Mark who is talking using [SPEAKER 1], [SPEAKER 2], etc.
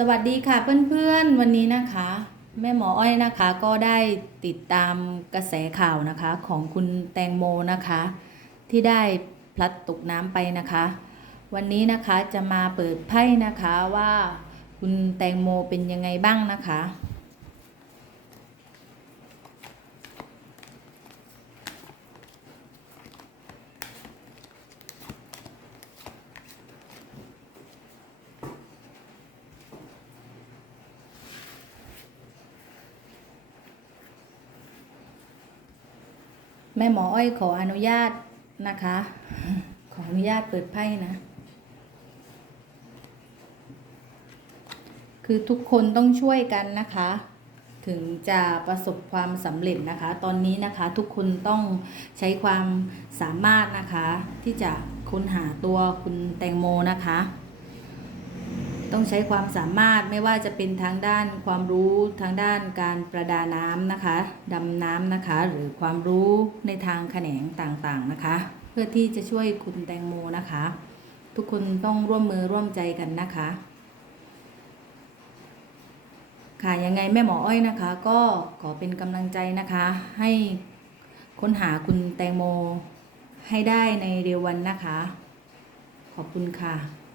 [SPEAKER 1] สวัสดีค่ะเพื่อนๆวันนี้นะคะ แม่หมออ้อยนะคะก็ได้ติดตามกระแสข่าวนะคะของคุณแตงโมนะคะ ที่ได้พลัดตกน้ำไปนะคะ วันนี้นะคะจะมาเปิดไพ่นะคะว่าคุณแตงโมเป็นยังไงบ้างนะคะ แม่หมออ้อยขออนุญาตนะคะ ขออนุญาตเปิดไพ่นะ คือทุกคนต้องช่วยกันนะคะ ถึงจะประสบความสำเร็จนะคะ ตอนนี้นะคะทุกคนต้องใช้ความสามารถนะคะ ที่จะค้นหาตัวคุณแตงโมนะคะ ต้องใช้ความสามารถไม่ว่าจะเป็นทางด้านความรู้ทางด้านการประดาน้ำนะคะดำน้ำนะคะ หรือความรู้ในทางแขนงต่างๆนะคะ เพื่อที่จะช่วยคุณแตงโมนะคะ ทุกคนต้องร่วมมือร่วมใจกันนะคะ ค่ะยังไงแม่หมออ้อยนะคะ ก็ขอเป็นกำลังใจนะคะ ให้ค้นหาคุณแตงโมให้ได้ในเร็ววันนะคะ ขอบคุณค่ะ